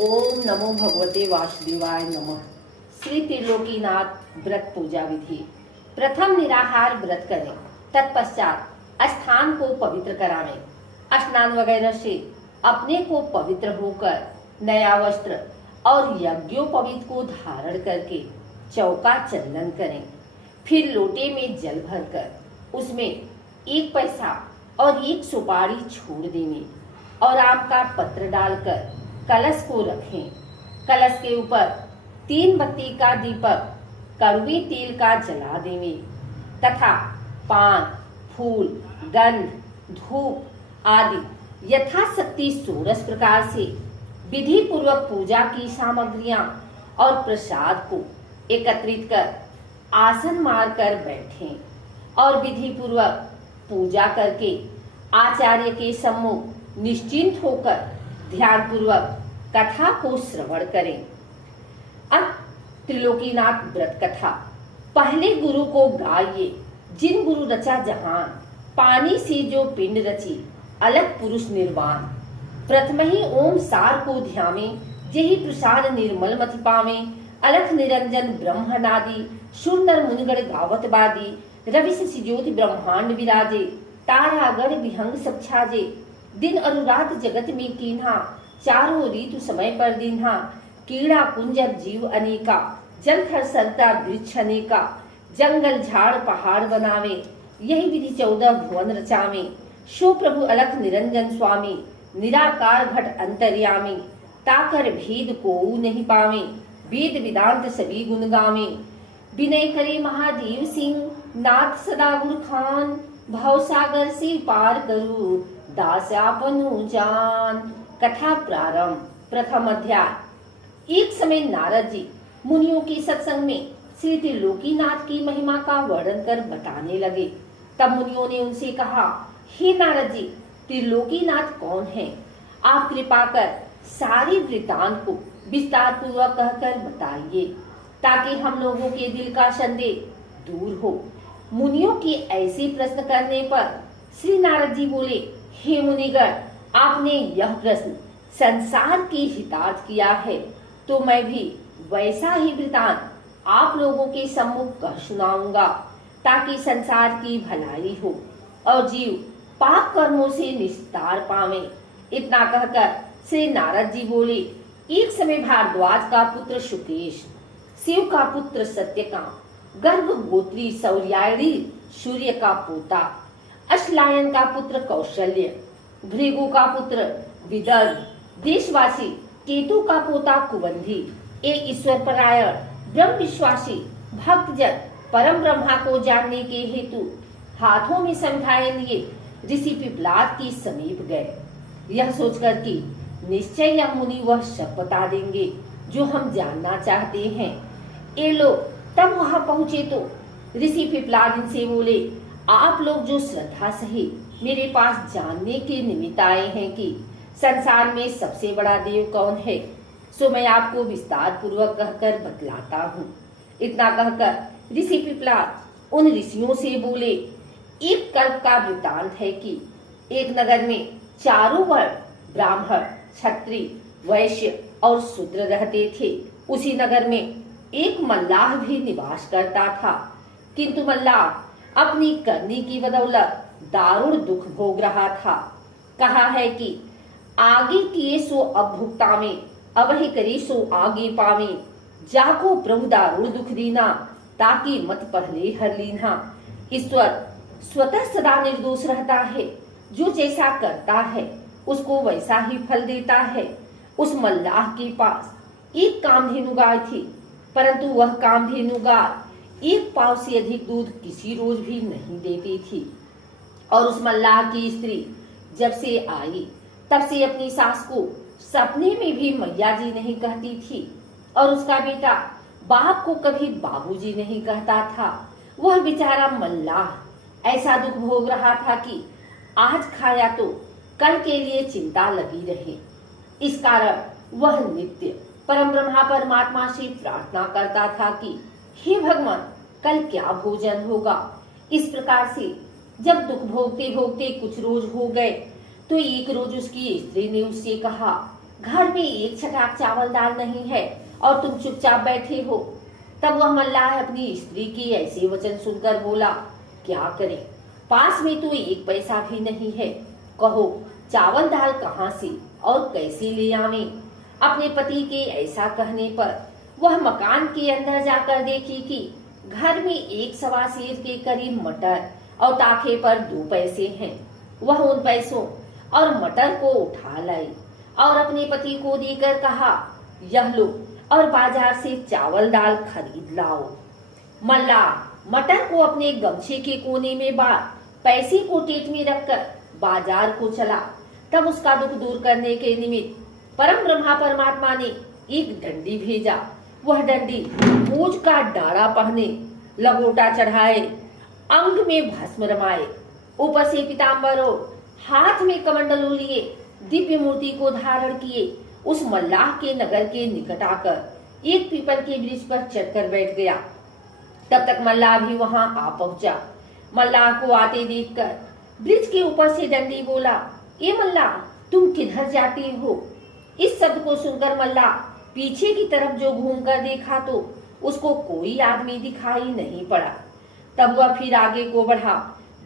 ओम नमो भगवते वासुदेवाय नमः। श्री त्रिलोकीनाथ व्रत पूजा विधि। प्रथम निराहार व्रत करें, तत्पश्चात स्थान को पवित्र करावें। स्नान वगैरह से अपने को पवित्र होकर नया वस्त्र और यज्ञोपवीत को धारण करके चौका चंदन करें। फिर लोटे में जल भरकर उसमें 1 पैसा और 1 सुपारी छोड़ देंगे और आम का पत्र डालकर कलश को रखें। कलश के ऊपर 3 बत्ती का दीपक कड़वे तेल का जला देंगे तथा पान, फूल, गंध, धूप आदि यथाशक्ति 16 प्रकार से विधि पूर्वक पूजा की सामग्रियां और प्रसाद को एकत्रित कर आसन मार कर बैठें और विधि पूर्वक पूजा करके आचार्य के सम्मुख निश्चिंत होकर ध्यान पूर्वक कथा को श्रवण करें। अब त्रिलोकीनाथ व्रत कथा। पहले गुरु को गाइए, जिन गुरु रचा जहान, पानी से जो पिंड रची अलग पुरुष निर्वाण। प्रथम ही ओम सार को ध्यावे, जेहि प्रसाद निर्मल मति पावे। अलख निरंजन ब्रह्मनादि, सुंदर मुनिगण गावत बादी। रवि से ज्योति ब्रह्मांड विराजे, तारागण विहंग सब छाजे। दिन और रात जगत में कीन्हा, चारों ऋतु समय पर दीन्हा। कीड़ा कुंजर जीव अनेका, जल थर सरता वृक्ष अनेका। जंगल झाड़ पहाड़ बनावे, यही विधि 14 भुवन रचावे। शो प्रभु अलख निरंजन स्वामी, निराकार घट अंतर्यामी। ताकर भेद को नहीं पावे, वेद वेदांत सभी गुण गावे। विनय करे महादेव सिंह, नाथ सदा गुर खान। भव सागर से पार करू, दास्यापनु जान। कथा प्रारंभ। प्रथम अध्याय। एक समय नारद जी मुनियों के सत्संग में श्री त्रिलोकीनाथ की महिमा का वर्णन कर बताने लगे। तब मुनियों ने उनसे कहा, हे नारद जी, त्रिलोकीनाथ कौन है? आप कृपा कर सारी वृत्तांत को विस्तार पूर्वक कहकर बताइए, ताकि हम लोगों के दिल का संदेह दूर हो। मुनियों के ऐसे प्रश्न करने पर श्री नारद जी बोले, हे मुनिगण, आपने यह प्रश्न संसार के हितार्थ किया है, तो मैं भी वैसा ही वृतांत आप लोगों के सम्मुख कह सुनाऊंगा, ताकि संसार की भलाई हो और जीव पाप कर्मों से निस्तार पावे। इतना कहकर श्री नारद जी बोले, एक समय भारद्वाज का पुत्र शुकेश, शिव का पुत्र सत्यकाम, गर्भ गोत्री सौर्यायणी सूर्य का पोता, अश्लायन का पुत्र कौशल्य, भृगु का पुत्र विदर्भ, देशवासी केतु का पोता कुबंधी, एक ईश्वर परायण ब्रह्म विश्वासी भक्तजन परम ब्रह्मा को जानने के हेतु हाथों में समझाए लिए ऋषि पिपलाद के समीप गए। यह सोचकर कि निश्चय यह मुनि वह सब बता देंगे जो हम जानना चाहते हैं। ये लोग तब वहां पहुंचे तो ऋषि पिपलाद इनसे बोले, आप लोग जो श्रद्धा सहित मेरे पास जानने के निमित्त आए हैं कि संसार में सबसे बड़ा देव कौन है, सो मैं आपको विस्तार पूर्वक कहकर बतलाता हूँ। इतना कहकर ऋषि पिपलाद उन ऋषियों से बोले, एक कल्प का वृत्तांत है कि एक नगर में चारों वर्ण ब्राह्मण, क्षत्रिय, वैश्य और शूद्र रहते थे। उसी नगर में एक मल्लाह भी निवास करता था, किंतु मल्लाह अपनी करनी की बदौलत दारुण दुख भोग रहा था। कहा है कि आगे किए सो अब भुगतावे, अवहि करे सो आगे पावे। जाको प्रभु दारुण दुख दीना, ताकि मत पहले हर लीना। ईश्वर स्वतः सदा निर्दोष रहता है, जो जैसा करता है उसको वैसा ही फल देता है। उस मल्लाह के पास एक कामधेनु गाय थी, परंतु वह कामधेनु गाय 1 पाव से अधिक दूध किसी रोज भी नहीं देती थी। और उस मल्लाह की स्त्री जब से आई तब से अपनी सास को सपने में भी मैया जी नहीं कहती थी, और उसका बेटा बाप को कभी बाबूजी नहीं कहता था। वह बेचारा मल्लाह ऐसा दुख भोग रहा था कि आज खाया तो कल के लिए चिंता लगी रहे। इस कारण वह नित्य परम ब्रह्मा परमात्मा से प्रार्थना करता था कि हे भगवान, कल क्या भोजन होगा। इस प्रकार से जब दुख भोगते भोगते कुछ रोज हो गए तो एक रोज उसकी स्त्री ने उससे कहा, घर में एक छटाक चावल दाल नहीं है और तुम चुपचाप बैठे हो। तब वह मल्लाह अपनी स्त्री की ऐसे वचन सुनकर बोला, क्या करें, पास में तो एक पैसा भी नहीं है। कहो चावल दाल कहाँ से और कैसे ले आवे। अपने पति के ऐसा कहने पर वह मकान के अंदर जाकर देखी कि घर में एक सवा सेर के करीब मटर और ताखे पर 2 पैसे हैं। वह उन पैसों और मटर को उठा लाई और अपने पति को देकर कहा, यह लो और बाजार से चावल दाल खरीद लाओ। मल्लाह मटर को अपने गमछे के कोने में बांध पैसे को टेट में रखकर बाजार को चला। तब उसका दुख दूर करने के निमित्त परम ब्रह्मा परमात्मा ने एक डंडी भेजा। वह डंडी मूंछ का डारा पहने, लंगोटा चढ़ाए, अंग में भस्म रमाए, ऊपर से पीताम्बर और हाथ में कमंडलू लिए दिव्य मूर्ति को धारण किए उस मल्लाह के नगर के निकट आकर एक पीपल के वृक्ष पर चढ़कर बैठ गया। तब तक मल्लाह भी वहां आ पहुंचा। मल्लाह को आते देखकर वृक्ष के ऊपर से डंडी बोला, ए मल्लाह, तुम किधर जाते हो। इस शब्द को सुनकर मल्लाह पीछे की तरफ जो घूमकर देखा तो उसको कोई आदमी दिखाई नहीं पड़ा। तब वह फिर आगे को बढ़ा।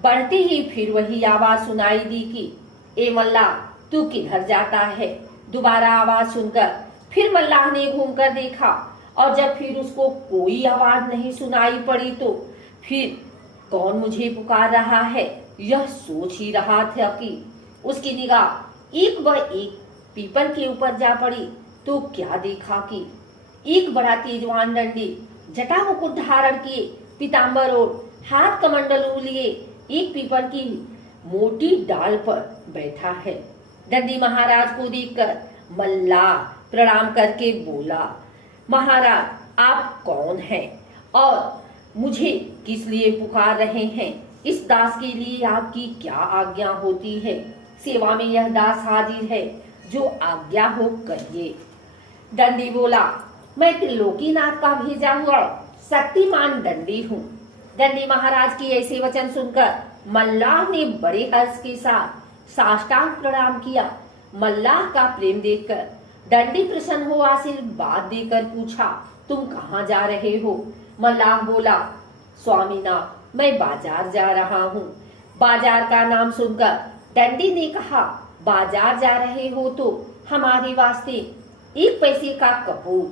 बढ़ते ही फिर वही आवाज सुनाई दी कि ए मल्लाह, तू किधर जाता है। दोबारा आवाज सुनकर फिर मल्लाह ने घूमकर देखा और जब फिर उसको कोई आवाज नहीं सुनाई पड़ी तो फिर कौन मुझे पुकार रहा है यह सोच ही रहा था कि उसकी निगाह एक व एक पीपल के ऊपर जा पड़ी तो क्या देखा कि एक बड़ा तेजवान डंडी जटा मुकुट धारण किए, पीताम्बर और हाथ कमंडलू लिए एक पीपल की मोटी डाल पर बैठा है। डंडी महाराज को देखकर मल्लाह प्रणाम करके बोला, महाराज आप कौन हैं और मुझे किस लिए पुकार रहे हैं। इस दास के लिए आपकी क्या आज्ञा होती है। सेवा में यह दास हाजिर है, जो आज्ञा हो कहिए। डंडी बोला, मैं त्रिलोकीनाथ का भेजा हुआ शक्तिमान डंडी हूँ। डंडी महाराज की ऐसे वचन सुनकर मल्लाह ने बड़े हर्ष के साथ साष्टांग प्रणाम किया। मल्लाह का प्रेम देखकर डंडी प्रसन्न हो आशीर्वाद देकर पूछा, तुम कहाँ जा रहे हो। मल्लाह बोला, स्वामीनाथ, मैं बाजार जा रहा हूँ। बाजार का नाम सुनकर डंडी ने कहा, बाजार जा रहे हो तो हमारे वास्ते 1 पैसे का कपूर,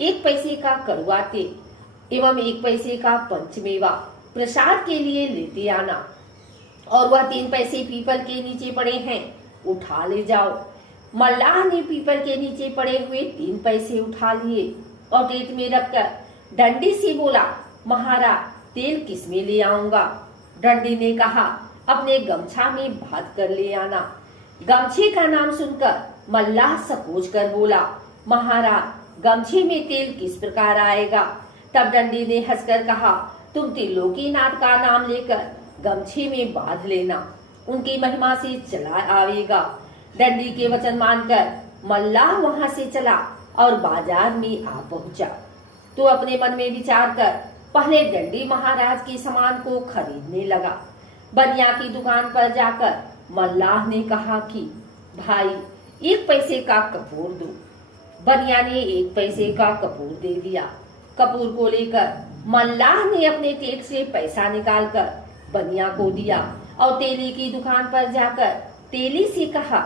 1 पैसे का कड़वा तेल एवं 1 पैसे का पंचमेवा प्रसाद के लिए लेते आना और वह 3 पैसे पीपल के नीचे पड़े हैं, उठा ले जाओ। मल्लाह ने पीपल के नीचे पड़े हुए 3 पैसे उठा लिए और टेट में रखकर डंडी से बोला, महाराज तेल किस में ले आऊंगा। डंडी ने कहा, अपने गमछा में बांध कर ले आना। गमछे का नाम सुनकर मल्लाह सकोच कर बोला, महाराज गमछे में तेल किस प्रकार आएगा। तब डंडी ने हंसकर कहा, तुम त्रिलोकीनाथ का नाम लेकर गमछे में बांध लेना, उनकी महिमा से चला आवेगा। डंडी के वचन मानकर मल्लाह वहां से चला और बाजार में आ पहुंचा। तो अपने मन में विचार कर पहले डंडी महाराज के सामान को खरीदने लगा। बनिया की दुकान पर जाकर मल्लाह ने कहा कि भाई 1 पैसे का कपूर दो। बनिया ने 1 पैसे का कपूर दे दिया। कपूर को लेकर मल्लाह ने अपने टेक से पैसा निकालकर बनिया को दिया और तेली की दुकान पर जाकर तेली से कहा,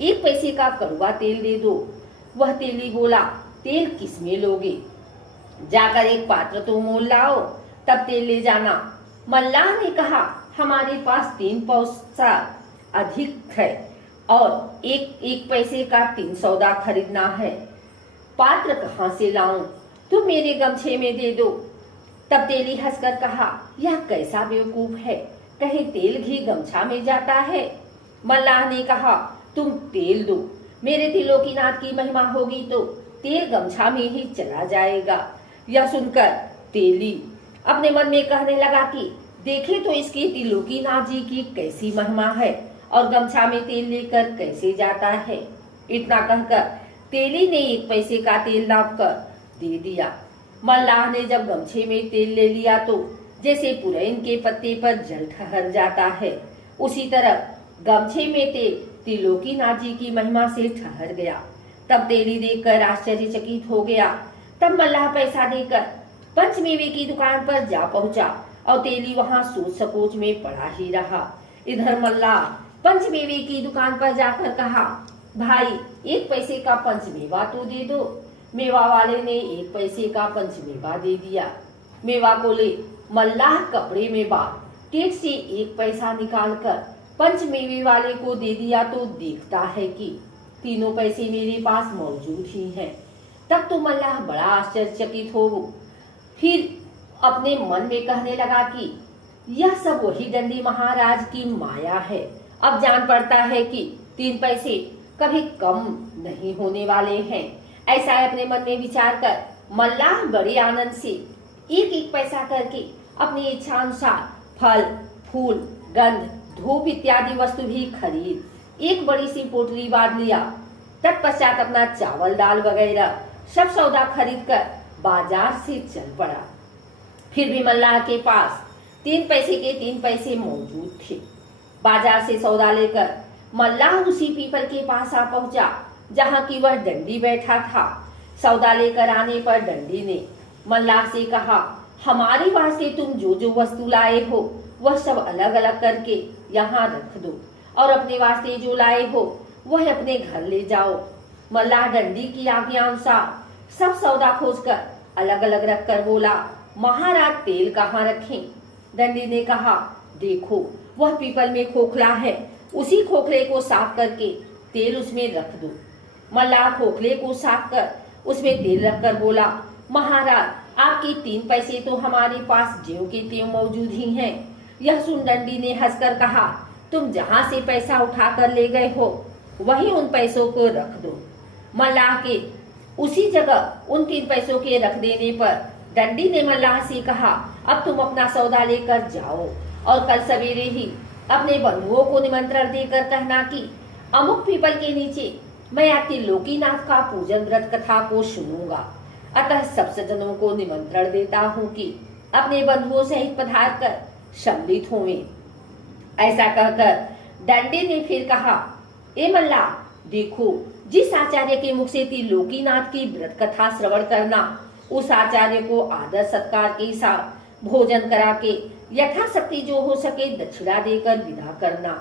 1 पैसे का कड़वा तेल दे दो। वह तेली बोला, तेल किस में लोगे, जाकर एक पात्र तो मोल लाओ, तब तेल ले जाना। मल्लाह ने कहा, हमारे पास 3 पैसा अधिक है और एक पैसे का 3 सौदा खरीदना है। पात्र कहाँ से लाऊं, तुम मेरे गमछे में दे दो। तब तेली हंसकर कहा, यह कैसा बेवकूफ है, कहीं तेल घी गमछा में जाता है। मल्लाह ने कहा, तुम तेल दो, मेरे त्रिलोकीनाथ की महिमा होगी तो तेल गमछा में ही चला जाएगा। यह सुनकर तेली अपने मन में कहने लगा कि देखे तो इसकी त्रिलोकीनाथ जी की कैसी महिमा है और गमछा में तेल लेकर कैसे जाता है। इतना कहकर तेली ने 1 पैसे का तेल लाकर दे दिया। मल्लाह ने जब गमछे में तेल ले लिया तो जैसे पुरैन के पत्ते पर जल ठहर जाता है, उसी तरह गमछे में तेल त्रिलोकीनाथ जी की महिमा से ठहर गया। तब तेली देखकर आश्चर्यचकित हो गया। तब मल्लाह पैसा देकर पंचमेवे की दुकान पर जा पहुंचा और तेली वहां सोच सकोच में पड़ा ही रहा। इधर मल्लाह पंचमेवे की दुकान पर जाकर कहा, भाई 1 पैसे का पंचमेवा तो दे दो। मेवा वाले ने 1 पैसे का पंचमेवा दे दिया। मेवा को ले मल्लाह कपड़े में बांध टेक से 1 पैसा निकालकर पंचमेवे वाले को दे दिया तो देखता है कि तीनों पैसे मेरे पास मौजूद ही हैं। तब तो मल्लाह बड़ा आश्चर्यचकित हो फिर अपने मन में कहने लगा कि यह सब वही डंडी महाराज की माया है। अब जान पड़ता है कि 3 पैसे कभी कम नहीं होने वाले हैं। ऐसा अपने मन में विचार कर मल्लाह बड़े आनंद से 1-1 पैसा करके अपनी इच्छा अनुसार फल, फूल, गंध, धूप इत्यादि वस्तु भी खरीद एक बड़ी सी पोटली बांध लिया। तत्पश्चात अपना चावल, दाल वगैरह सब सौदा खरीद कर बाजार से चल पड़ा। फिर भी मल्लाह के पास 3 पैसे के 3 पैसे मौजूद थे। बाजार से सौदा लेकर मल्लाह उसी पीपल के पास आ पहुंचा जहां की वह डंडी बैठा था। सौदा लेकर आने पर डंडी ने मल्लाह से कहा, हमारे वास्ते तुम जो जो वस्तु लाए हो वह सब अलग अलग करके यहाँ रख दो और अपने वास्ते जो लाए हो वह अपने घर ले जाओ। मल्लाह डंडी की आज्ञा अनुसार सब सौदा खोजकर अलग अलग रख कर बोला, महाराज तेल कहाँ रखें? डंडी ने कहा, देखो वह पीपल में खोखला है, उसी खोखले को साफ करके तेल उसमें रख दो। मल्लाह खोखले को साफ कर उसमें तेल रखकर बोला, महाराज आपके 3 पैसे तो हमारे पास ज्यों के त्यों मौजूद ही हैं। यह सुन डंडी ने हंसकर कहा, तुम जहां से पैसा उठा कर ले गए हो वहीं उन पैसों को रख दो। मल्लाह के उसी जगह उन 3 पैसों के रख देने पर डंडी ने मल्लाह से कहा, अब तुम अपना सौदा लेकर जाओ और कल सवेरे ही अपने बंधुओं को निमंत्रण देकर कहना कि अमुक पीपल के नीचे मैं आपके लोकीनाथ का पूजन व्रत कथा को सुनूंगा। अतः सब सज्जनों को निमंत्रण देता हूँ कि अपने बंधुओं सहित पधार कर सम्मिलित होवें। ऐसा कहकर डंडी ने फिर कहा, ए मल्लाह, देखो जिस आचार्य के मुख से त्रिलोकीनाथ की व्रत कथा श्रवण करना, उस आचार्य को आदर सत्कार के साथ भोजन करा के यथाशक्ति जो हो सके दक्षिणा देकर विदा करना।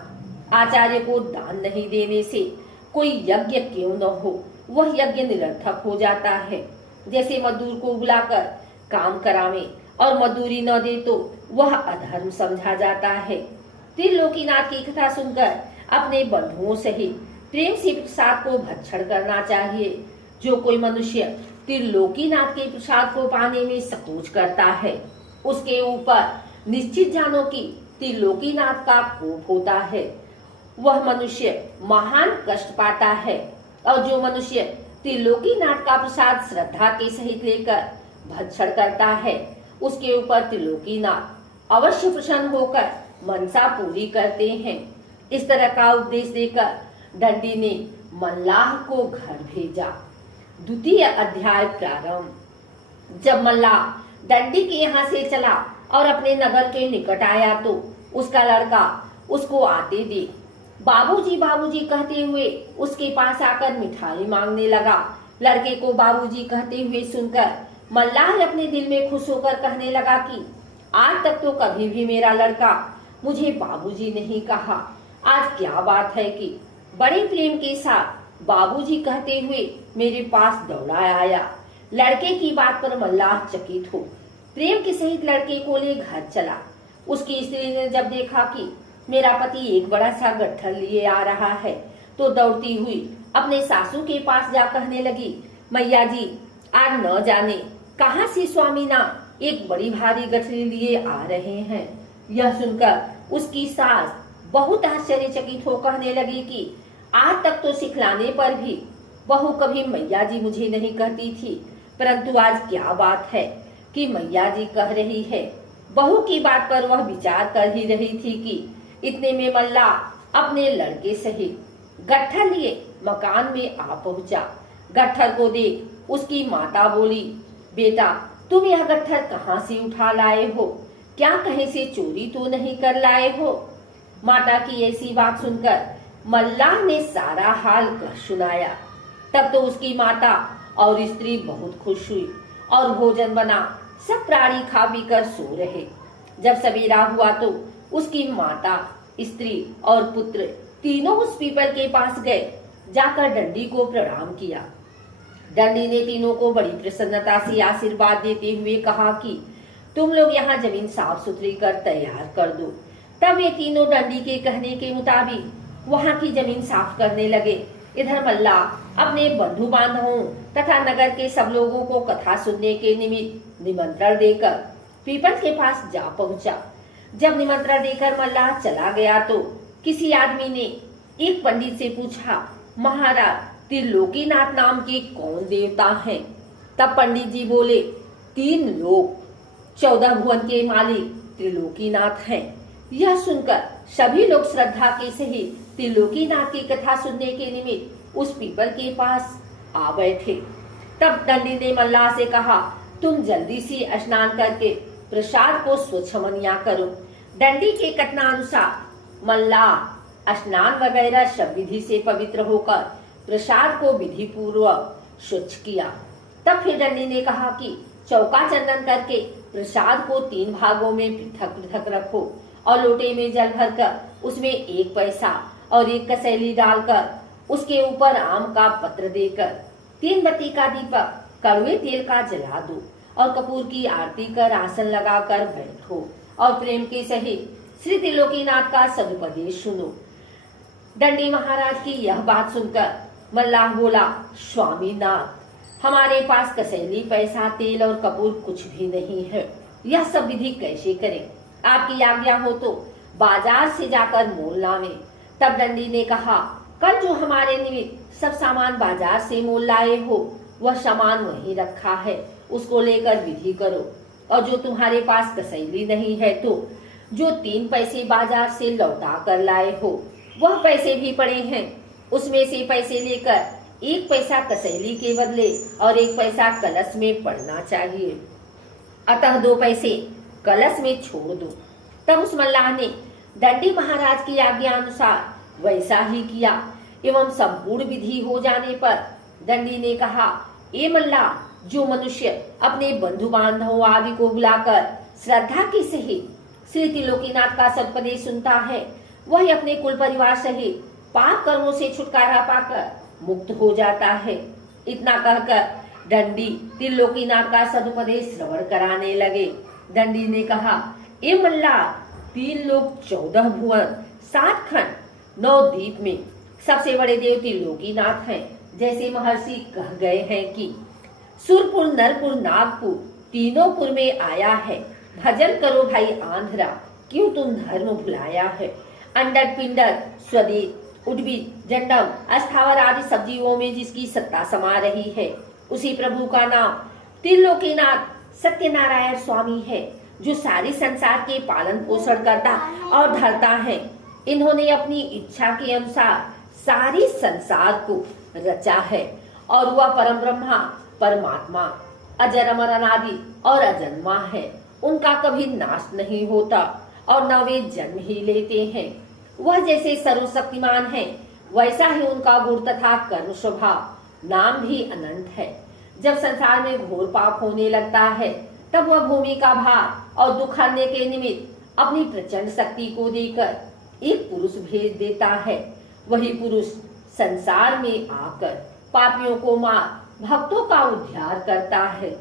आचार्य को दान नहीं देने से कोई यज्ञ क्यों न हो, वह यज्ञ निरर्थक हो जाता है। जैसे मजदूर को बुलाकर काम करावे और मजदूरी न दे तो वह अधर्म समझा जाता है। त्रिलोकीनाथ की कथा सुनकर अपने बंधुओं सहित प्रेम से प्रसाद को भक्षण करना चाहिए। जो कोई मनुष्य त्रिलोकीनाथ के प्रसाद को पाने में संकोच करता है, उसके ऊपर निश्चित जानो कि त्रिलोकीनाथ का कोप होता है। वह मनुष्य महान कष्ट पाता है और जो मनुष्य त्रिलोकीनाथ का प्रसाद श्रद्धा के सहित लेकर भक्षण करता है, उसके ऊपर त्रिलोकीनाथ अवश्य प्रसन्न होकर मनसा पूरी करते हैं। इस तरह का उपदेश देकर डंडी ने मल्लाह को घर भेजा। द्वितीय अध्याय प्रारंभ। जब मल्लाह डंडी के यहाँ से चला और अपने नगर के निकट आया तो उसका लड़का उसको आते देख बाबूजी बाबूजी कहते हुए उसके पास आकर मिठाई मांगने लगा। लड़के को बाबूजी कहते हुए सुनकर मल्लाह अपने दिल में खुश होकर कहने लगा कि आज तक तो कभी भी मेरा लड़का मुझे बाबूजी नहीं कहा। आज क्या बात है कि बड़े प्रेम के साथ बाबूजी कहते हुए मेरे पास दौड़ा आया। लड़के की बात पर मल्लाह चकित हो प्रेम के सहित लड़के को ले घर चला। उसकी स्त्री ने जब देखा कि मेरा पति एक बड़ा सा गट्ठर लिए आ रहा है तो दौड़ती हुई अपने सासू के पास जा कहने लगी, मैया जी आज न जाने कहां से स्वामी ना एक बड़ी भारी गठरी लिए आ रहे हैं। यह सुनकर उसकी सास बहुत आश्चर्यचकित हो कहने लगी कि आज तक तो सिखलाने पर भी बहू कभी मैया जी मुझे नहीं कहती थी, परंतु आज क्या बात है कि मैया जी कह रही है। बहू की बात पर वह विचार कर ही रही थी कि इतने में मल्लाह अपने लड़के सहित गट्ठर लिए मकान में आ पहुंचा। गट्ठर को देख उसकी माता बोली, बेटा तुम यह गट्ठर कहाँ से उठा लाए हो? क्या कहीं से चोरी तो नहीं कर लाए हो? माता की ऐसी बात सुनकर मल्लाह ने सारा हाल कह सुनाया। तब तो उसकी माता और स्त्री बहुत खुश हुई और भोजन बना, सब प्राणी खा पी कर सो रहे। जब सवेरा हुआ तो उसकी माता, स्त्री और पुत्र तीनों उस पीपल के पास गए, जाकर डंडी को प्रणाम किया। डंडी ने तीनों को बड़ी प्रसन्नता से आशीर्वाद देते हुए कहा कि तुम लोग यहाँ जमीन साफ सुथरी कर तैयार कर दो। तब ये तीनों डंडी के कहने के मुताबिक वहाँ की जमीन साफ करने लगे। इधर मल्ला अपने बंधु बांधवों तथा नगर के सब लोगों को कथा सुनने के निमित्त निमंत्रण देकर पीपल के पास जा पहुंचा। जब निमंत्रण देकर मल्ला चला गया तो किसी आदमी ने एक पंडित से पूछा, महाराज त्रिलोकीनाथ नाम के कौन देवता हैं? तब पंडित जी बोले, 3 लोक 14 भुवन के मालिक त्रिलोकीनाथ हैं। यह सुनकर सभी लोग श्रद्धा के सहित त्रिलोकीनाथ की कथा सुनने के निमित्त उस पीपल के पास आ बैठे। तब डंडी ने मल्लाह से कहा, तुम जल्दी से स्नान करके प्रसाद को स्वच्छ मनिया करो। डंडी के कथनानुसार मल्लाह स्नान वगैरह सब विधि से पवित्र होकर प्रसाद को विधि पूर्वक स्वच्छ किया। तब फिर डंडी ने कहा कि चौका चंदन करके प्रसाद को 3 भागों में पृथक पृथक रखो और लोटे में जल भरकर उसमें 1 पैसा और 1 कसैली डालकर उसके ऊपर आम का पत्र देकर 3 बत्ती का दीपक कड़वे तेल का जला दो और कपूर की आरती कर आसन लगाकर बैठो और प्रेम के सहित श्री त्रिलोकीनाथ का सदुपदेश सुनो। डंडी महाराज की यह बात सुनकर मल्लाह बोला, स्वामीनाथ हमारे पास कसैली पैसा तेल और कपूर कुछ भी नहीं है, यह सब विधि कैसे करें? आपकी आज्ञा हो तो बाजार से जाकर मोल लावे। तब डंडी ने कहा, कल जो हमारे निमित्त सब सामान बाजार से मोल लाए हो वह सामान वहीं रखा है, उसको लेकर विधि करो। और जो तुम्हारे पास कसैली नहीं है तो जो 3 पैसे बाजार से लौटा कर लाए हो वह पैसे भी पड़े हैं, उसमें से पैसे लेकर 1 पैसा कसैली के बदले और 1 पैसा कलश में पड़ना चाहिए, अतः 2 पैसे कलश में छोड़ दो। तब उस मल्लाह ने डंडी महाराज की आज्ञा अनुसार वैसा ही किया एवं संपूर्ण विधि हो जाने पर डंडी ने कहा, ए मल्लाह, जो मनुष्य अपने बंधु बांधवों आदि को बुलाकर श्रद्धा के सहित श्री त्रिलोकीनाथ का सदुपदेश सुनता है वह अपने कुल परिवार सहित पाप कर्मों से छुटकारा पाकर मुक्त हो जाता है। इतना कहकर डंडी त्रिलोकीनाथ का सदुपदेश श्रवण कराने लगे। डंडी ने कहा, ए मल्लाह, 3 लोक 14 भुवन 7 खंड 9 द्वीप में सबसे बड़े देव त्रिलोकीनाथ हैं। जैसे महर्षि कह गए हैं कि सुरपुर, नरपुर, नागपुर तीनों पुर में आया है, भजन करो भाई आंध्रा, क्यों तुम धर्म भुलाया है। अंडर पिंडर स्वदेश उडबी जंडम अस्थावर आदि सब जीवों में जिसकी सत्ता समा रही है उसी प्रभु का नाम त्रिलोकीनाथ सत्यनारायण स्वामी है, जो सारे संसार के पालन पोषण करता और धरता है। इन्होंने अपनी इच्छा के अनुसार सारी संसार को रचा है और वह परम ब्रह्मा परमात्मा अजर अमर अनादि और अजन्मा है। उनका कभी नाश नहीं होता और न वे जन्म ही लेते हैं। वह जैसे सर्वशक्तिमान है वैसा ही उनका गुण तथा कर्म स्वभाव नाम भी अनंत है। जब संसार में घोर पाप होने लगता है तब वह भूमि का भार और दुख हरने के निमित्त अपनी प्रचंड शक्ति को देकर एक पुरुष भेज देता है। वही पुरुष संसार में आकर पापियों को मार भक्तों का उद्धार करता है।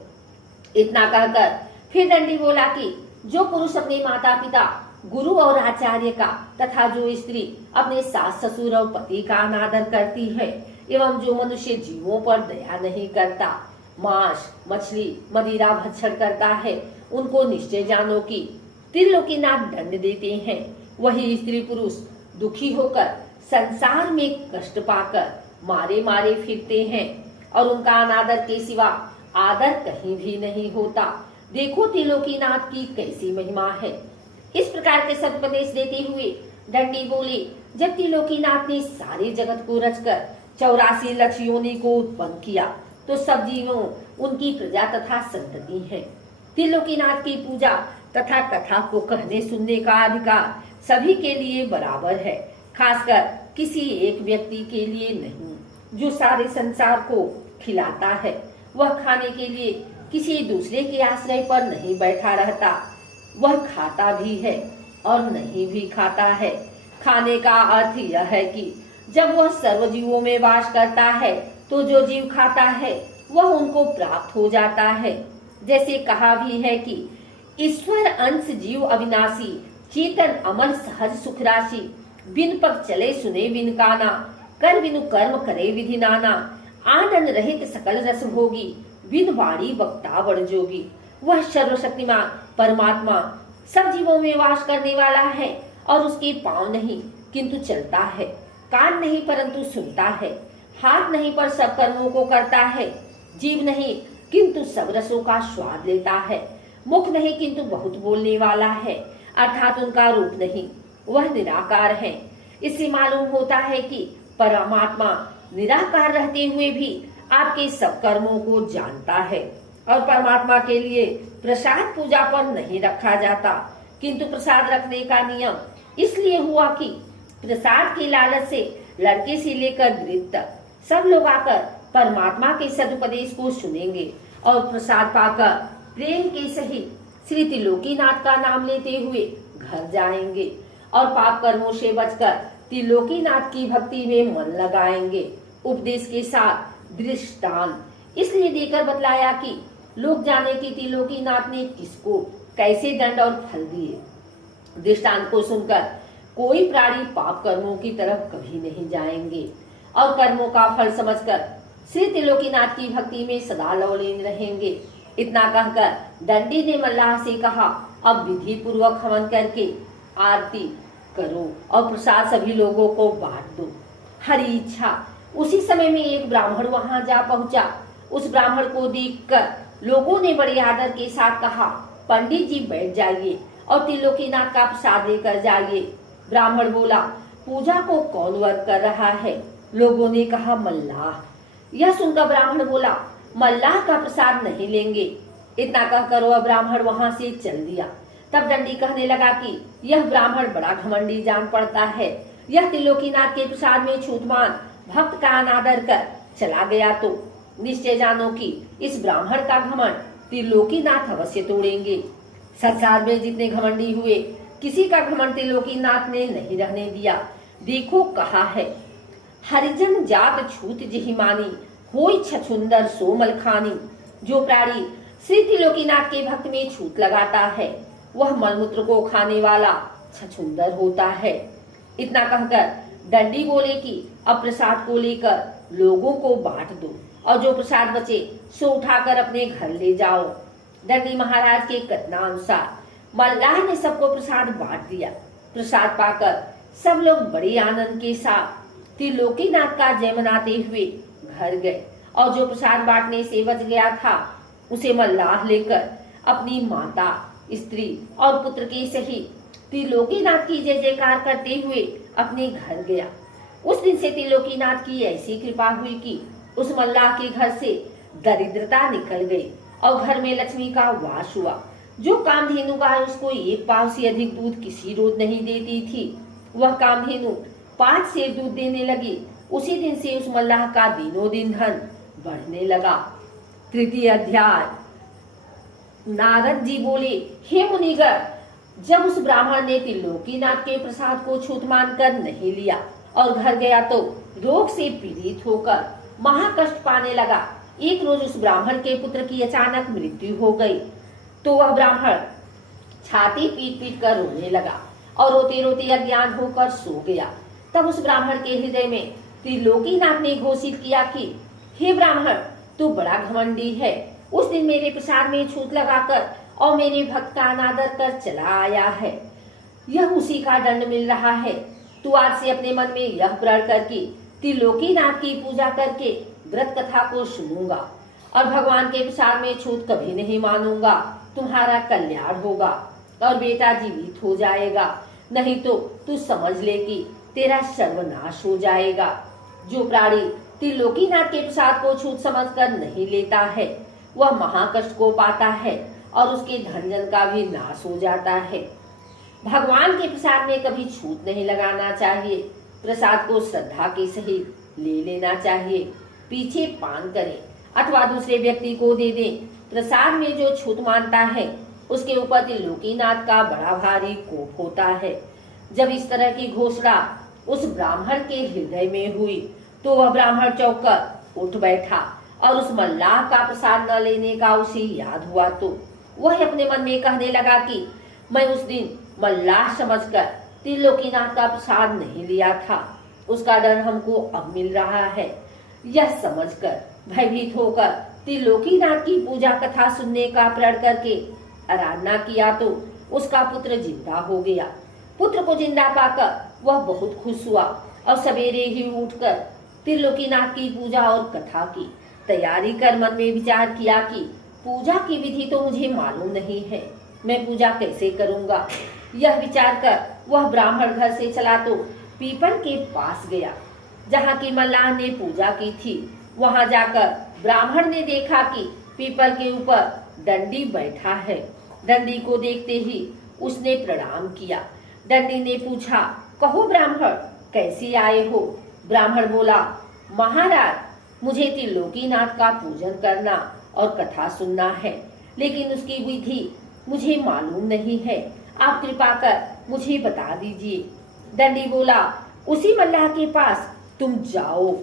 इतना कहकर फिर डंडी बोला कि जो पुरुष अपने माता पिता, गुरु और आचार्य का तथा जो स्त्री अपने सास ससुर और पति का अनादर करती है एवं जो मनुष्य जीवों पर दया नहीं करता, मांस मछली मदिरा भक्षण करता है, उनको निश्चय जानो कि त्रिलोकीनाथ दंड देते हैं। वही स्त्री पुरुष दुखी होकर संसार में कष्ट पाकर मारे मारे फिरते हैं और उनका अनादर के सिवा आदर कहीं भी नहीं होता। देखो त्रिलोकीनाथ की कैसी महिमा है। इस प्रकार के सदुपदेश देते हुए डंडी बोले, जब त्रिलोकीनाथ ने सारे जगत को रचकर 84 लाख योनि को उत्पन्न किया तो सब जीवों उनकी प्रजा तथा संतति है। त्रिलोकीनाथ की पूजा तथा कथा को कहने सुनने का अधिकार सभी के लिए बराबर है, खासकर किसी एक व्यक्ति के लिए नहीं। जो सारे संसार को खिलाता है, वह खाने के लिए किसी दूसरे के आश्रय पर नहीं बैठा रहता। वह खाता भी है और नहीं भी खाता है। खाने का अर्थ यह है कि जब वह सर्व जीवों में वास करता है तो जो जीव खाता है वह उनको प्राप्त हो जाता है। जैसे कहा भी है कि ईश्वर अंश जीव अविनाशी, चेतन अमर सहज सुख राशि, बिन पग चले सुने बिन काना, कर बिनु कर्म करे विधि नाना, आनंद रहित सकल रस भोगी, बिन वाणी वक्ता बड़ जोगी। वह सर्वशक्तिमान परमात्मा सब जीवों में वास करने वाला है और उसके पांव नहीं किंतु चलता है, कान नहीं परंतु सुनता है, हाथ नहीं पर सब कर्मों को करता है, जीव नहीं किंतु सब रसों का स्वाद लेता है, मुख नहीं किंतु बहुत बोलने वाला है, अर्थात उनका रूप नहीं, वह निराकार है। इससे मालूम होता है कि परमात्मा निराकार रहते हुए भी आपके सब कर्मों को जानता है। और परमात्मा के लिए प्रसाद पूजा पर नहीं रखा जाता, किंतु प्रसाद रखने का नियम इसलिए हुआ कि प्रसाद के लालच से लड़के से लेकर वृद्ध तक सब लोग आकर परमात्मा के सदुपदेश को सुनेंगे और प्रसाद पाकर प्रेम के सहित श्री त्रिलोकीनाथ का नाम लेते हुए घर जाएंगे और पाप कर्मों से बचकर त्रिलोकीनाथ की भक्ति में मन लगाएंगे। उपदेश के साथ दृष्टांत इसलिए देकर बतलाया कि लोग जाने कि त्रिलोकीनाथ ने किसको कैसे दंड और फल दिए। दृष्टांत को सुनकर कोई प्राणी पाप कर्मों की तरफ कभी नहीं जाएंगे और कर्मों का फल समझकर श्री त्रिलोकीनाथ की भक्ति में सदा लवलीन रहेंगे। इतना कहकर दंडी ने मल्लाह से कहा, अब विधि पूर्वक हवन करके आरती करो और प्रसाद सभी लोगों को बांट दो। हरी इच्छा। उसी समय में एक ब्राह्मण वहां जा पहुंचा। उस ब्राह्मण को देखकर लोगों ने बड़े आदर के साथ कहा, पंडित जी बैठ जाइए और त्रिलोकीनाथ का प्रसाद लेकर जाइए। ब्राह्मण बोला, पूजा को कौन वर्ग कर रहा है? लोगों ने कहा, मल्लाह। यह सुनकर ब्राह्मण बोला, मल्लाह का प्रसाद नहीं लेंगे। इतना कहकर वह ब्राह्मण वहां से चल दिया। तब दंडी कहने लगा कि यह ब्राह्मण बड़ा घमंडी जान पड़ता है। यह त्रिलोकीनाथ के प्रसाद में छूतमान भक्त का अनादर कर चला गया तो निश्चय जानो कि इस ब्राह्मण का घमंड त्रिलोकीनाथ अवश्य तोड़ेंगे। संसार में जितने घमंडी हुए किसी का घमंड त्रिलोकीनाथ ने नहीं रहने दिया। देखो कहा है, हरिजन जात छूत जिहि मानी, होई छछुंदर सोमल खानी। जो प्राणी श्री त्रिलोकीनाथ के भक्त में छूत लगाता है वह मलमूत्र को खाने वाला छछुंदर होता है। इतना कहकर दंडी बोले कि अब प्रसाद को लेकर लोगों को बांट दो और जो प्रसाद बचे सो उठाकर अपने घर ले जाओ। दंडी महाराज के कथनानुसार मल्लाह ने सबको प्रसाद बांट दिया। प्रसाद पाकर सब लोग बड़े आनंद के साथ त्रिलोकीनाथ का जय मनाते हुए घर गए और जो प्रसाद बांटने से बच गया था उसे मल्लाह लेकर अपनी माता, स्त्री और पुत्र के सहित त्रिलोकीनाथ की जय जयकार करते हुए अपने घर गया। उस दिन से त्रिलोकीनाथ की ऐसी कृपा हुई कि उस मल्लाह के घर से दरिद्रता निकल गई और घर में लक्ष्मी का वास हुआ। जो कामधेनु गाय उसको एक पाव से अधिक दूध किसी रोज नहीं देती थी, वह कामधेनु 5 सेर दूध देने लगी। उसी दिन से उस मल्लाह का दिनों दिन धन बढ़ने लगा। तृतीय अध्याय। नारद जी बोले, हे मुनिगण, जब उस ब्राह्मण ने त्रिलोकीनाथ के प्रसाद को छूत मानकर नहीं लिया और घर गया तो रोग से पीड़ित होकर महाकष्ट पाने लगा। एक रोज उस ब्राह्मण के पुत्र की अचानक मृत्यु हो गई तो वह ब्राह्मण छाती पीट पीट कर रोने लगा और रोते रोते अज्ञान होकर सो गया। तब उस ब्राह्मण के हृदय में त्रिलोकीनाथ ने घोषित किया कि हे ब्राह्मण, तू बड़ा घमंडी है। उस दिन मेरे प्रसाद में छूत लगाकर और मेरे भक्त का अनादर कर चला आया है, यह उसी का दंड मिल रहा है। तू आज से अपने मन में यह प्रण कर कि त्रिलोकीनाथ की पूजा करके व्रत कथा को सुनूंगा और भगवान के प्रसाद में छूत कभी नहीं मानूंगा। तुम्हारा कल्याण होगा और बेटा जीवित हो जाएगा, नहीं तो तू समझ ले कि तेरा सर्वनाश हो जाएगा। जो प्राणी त्रिलोकीनाथ के प्रसाद को छूत समझकर नहीं लेता है वह महाकष्ट को पाता है और उसके धन जन का भी नाश हो जाता है। भगवान के प्रसाद में कभी छूत नहीं लगाना चाहिए। प्रसाद को श्रद्धा के सहित ले लेना चाहिए, पीछे पान करें अथवा दूसरे व्यक्ति को दे दें। प्रसाद में जो छूत मानता है उसके ऊपर त्रिलोकीनाथ का बड़ा भारी कोप होता है। जब इस तरह की घोषणा उस ब्राह्मण के हृदय में हुई तो वह ब्राह्मण चौंक कर उठ बैठा और उस मल्लाह का प्रसाद न लेने का उसे याद हुआ तो वह अपने मन में कहने लगा कि मैं उस दिन मल्लाह समझकर त्रिलोकीनाथ का प्रसाद नहीं लिया था, उसका दंड हमको अब मिल रहा है। यह समझकर भयभीत होकर त्रिलोकीनाथ की पूजा कथा सुनने का प्रण करके आराधना किया तो उसका पुत्र जिंदा हो गया। पुत्र को जिंदा पाकर वह बहुत खुश हुआ और सवेरे ही उठकर त्रिलोकीनाथ की पूजा और कथा की तैयारी कर मन में विचार किया कि पूजा की विधि तो मुझे मालूम नहीं है, मैं पूजा कैसे करूंगा। यह विचार कर वह ब्राह्मण घर से चला तो पीपल के पास गया जहाँ की मल्लाह ने पूजा की थी। वहां जाकर ब्राह्मण ने देखा कि पीपल के ऊपर दंडी बैठा है। दंडी को देखते ही उसने प्रणाम किया। दंडी ने पूछा, कहो ब्राह्मण, कैसे आए हो। ब्राह्मण बोला, महाराज, मुझे त्रिलोकीनाथ का पूजन करना और कथा सुनना है, लेकिन उसकी विधि मुझे मालूम नहीं है, आप कृपा कर मुझे बता दीजिए। दंडी बोला, उसी मल्लाह के पास तुम जाओ,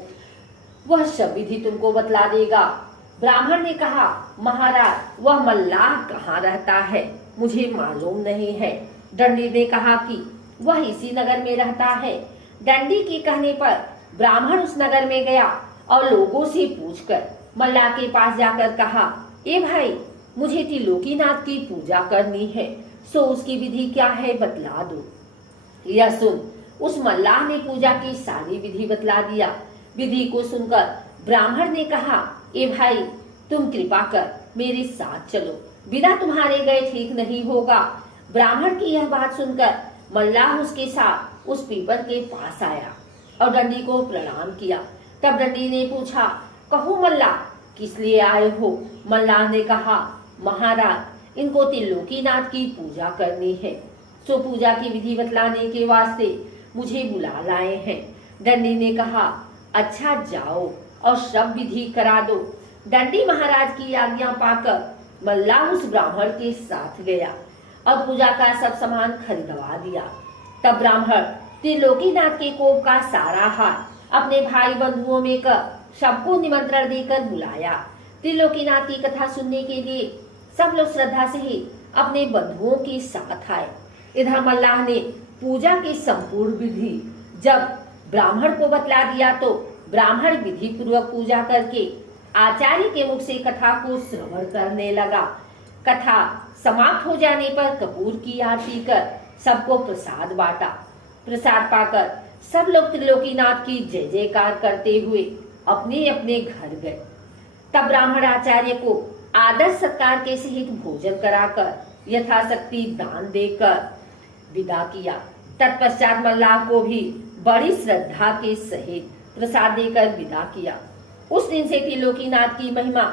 वह सब विधि तुमको बतला देगा। ब्राह्मण ने कहा, महाराज, वह मल्लाह कहाँ रहता है, मुझे मालूम नहीं है। दंडी ने कहा कि वह इसी नगर में रहता है। दंडी के कहने पर ब्राह्मण उस नगर में गया और लोगों से पूछकर मल्लाह के पास जाकर कहा, ए भाई, मुझे त्रिलोकीनाथ की पूजा करनी है, सो उसकी विधि क्या है बतला दो। यह सुन उस मल्लाह ने पूजा की सारी विधि बतला दिया। विधि को सुनकर ब्राह्मण ने कहा, ए भाई, तुम कृपा कर मेरे साथ चलो, बिना तुम्हारे गए ठीक नहीं होगा। ब्राह्मण की यह बात सुनकर मल्लाह उसके साथ उस पीपल के पास आया और दंडी को प्रणाम किया। तब दंडी ने पूछा, कहो मल्लाह, किस लिए आए हो। मल्लाह ने कहा, महाराज, इनको त्रिलोकीनाथ की पूजा करनी है, सो पूजा की विधि बतलाने के वास्ते मुझे बुला लाए हैं। दंडी ने कहा, अच्छा, जाओ और सब विधि करा दो। दंडी महाराज की आज्ञा पाकर मल्लाह उस ब्राह्मण के साथ गया और पूजा का सब सामान खरीदवा दिया। तब ब्राह्मण त्रिलोकीनाथ के कोप का सारा हार अपने भाई बंधुओं में कर सबको निमंत्रण देकर बुलाया। त्रिलोकीनाथ की कथा सुनने के लिए सब लोग श्रद्धा से ही अपने बंधुओं के साथ आए। इधर मल्लाह ने पूजा की संपूर्ण विधि जब ब्राह्मण को बतला दिया तो ब्राह्मण विधि पूर्वक पूजा करके आचार्य के मुख से कथा को श्रवण करने लगा। कथा समाप्त हो जाने पर कपूर की आरती कर सबको प्रसाद बांटा। प्रसाद पाकर सब लोग त्रिलोकीनाथ की जय जयकार करते हुए अपने अपने घर गए। तब ब्राह्मण आचार्य को आदर सत्कार के सहित भोजन कराकर यथाशक्ति दान देकर विदा किया। तत्पश्चात मल्लाह को भी बड़ी श्रद्धा के सहित प्रसाद देकर विदा किया। उस दिन से त्रिलोकीनाथ की महिमा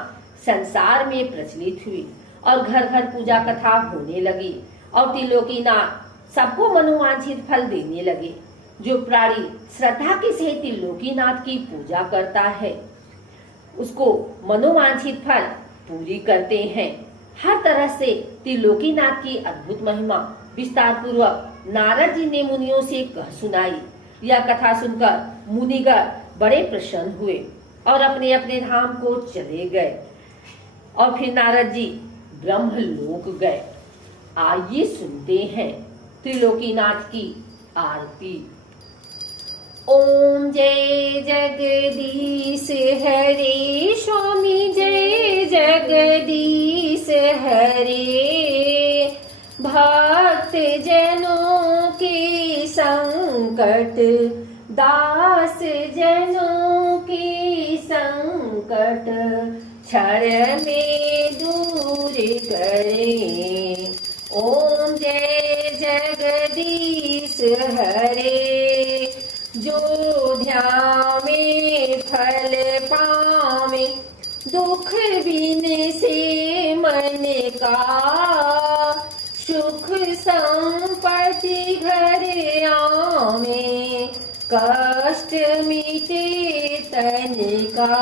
संसार में प्रचलित हुई और घर घर पूजा कथा होने लगी और त्रिलोकीनाथ सबको मनोवांछित फल देने लगे। जो प्राणी श्रद्धा के सहित त्रिलोकीनाथ की पूजा करता है उसको मनोवांछित फल पूरी करते हैं। हर तरह से त्रिलोकीनाथ की अद्भुत महिमा विस्तार पूर्वक नारद जी ने मुनियों से कह सुनाई। यह कथा सुनकर मुनिगण बड़े प्रसन्न हुए और अपने अपने धाम को चले गए और फिर नारद जी ब्रह्मलोक गए। आइए सुनते हैं त्रिलोकीनाथ की आरती। ओम जय जगदीश हरे, स्वामी जय जगदीश हरे। भक्त जनों के संकट, दास जनों के संकट, क्षण में दूर करे। ओम जय जगदीश हरे। जो ध्यावे फल पावे, दुख बिन से मन का, सुख संपत्ति घर आवे, कष्ट मिटे धन का।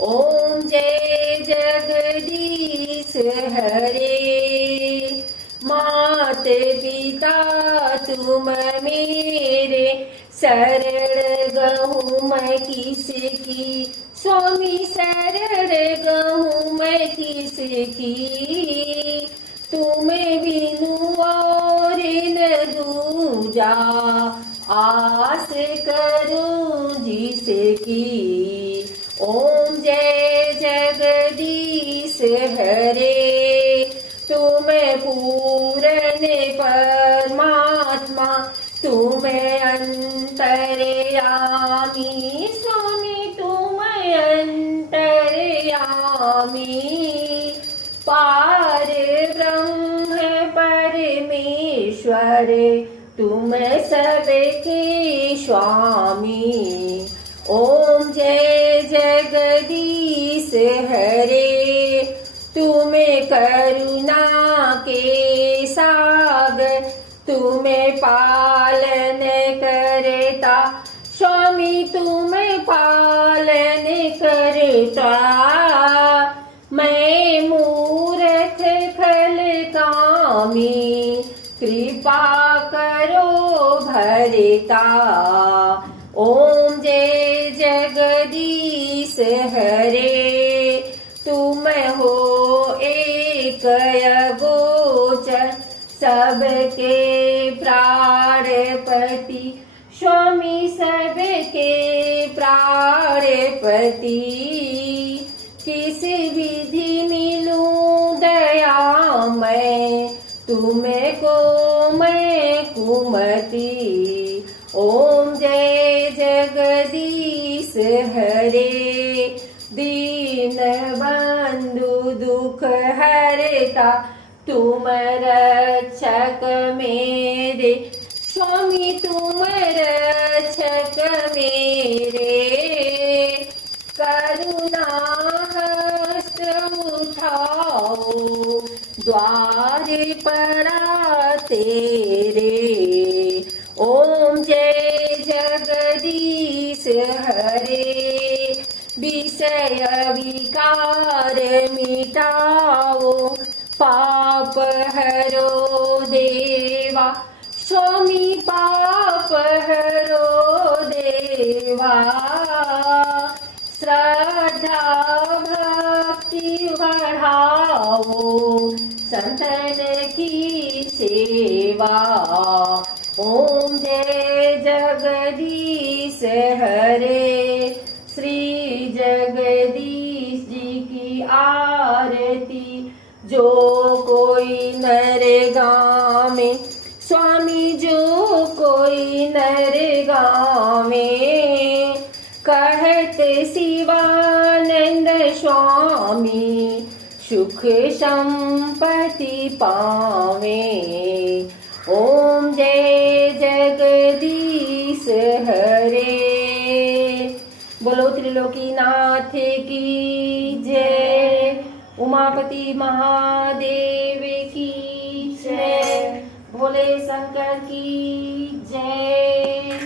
ओम जय जगदीश हरे। मात पिता तुम मेरे, शरण गहूँ मैं किसकी। स्वामी शरण गहूँ मैं किसकी। तुम्हें बिनु और न दूजा, आस करूं जिसकी। ओम जय जगदीश हरे। तुम्हें पूर्ण परमात्मा, तुम्हें अंतर्यामी। स्वामी तुम्हें अंतर्यामी। पार ब्रह्म परमेश्वर, तुम सबके स्वामी। ओम जय जगदीश हरे। तुम्हें करुणा के सागर, तुम्हें पालन करता। स्वामी तुम्हें पालन करता। मैं मूर्ख खल कामी, कृपा करो भरता। ओम जय जगदीश हरे। तुम हो एक अगोचर, सबके प्राणपति। स्वामी सबके प्राणपति। किस विधि मिलूं दया मैं, तुमको मैं कुमति। ओम जय जगदीश हरे। दीन बंधु दुख हरता, तुम रक्षक मेरे। स्वामी तुम रक्षक मेरे। करुणा हस्त उठाओ, द्वार पड़ा तेरे। ओम जय जगदीश हरे। विषय विकार मिटाओ, पाप हरो देवा। स्वामी पाप हरो देवा। श्रद्धा भक्ति बढ़ाओ, संतन की सेवा। ओम जय जगदीश हरे। श्री जगदीश जी की आरती जो कोई नर गावे। स्वामी जो कोई नर गावे, कहत शिवानंद स्वामी, सुख संपत्ति पावे। ओम जय जगदीश हरे। बोलो त्रिलोकीनाथ की जय। उमापति महादेव की जय। भोले शंकर की जय।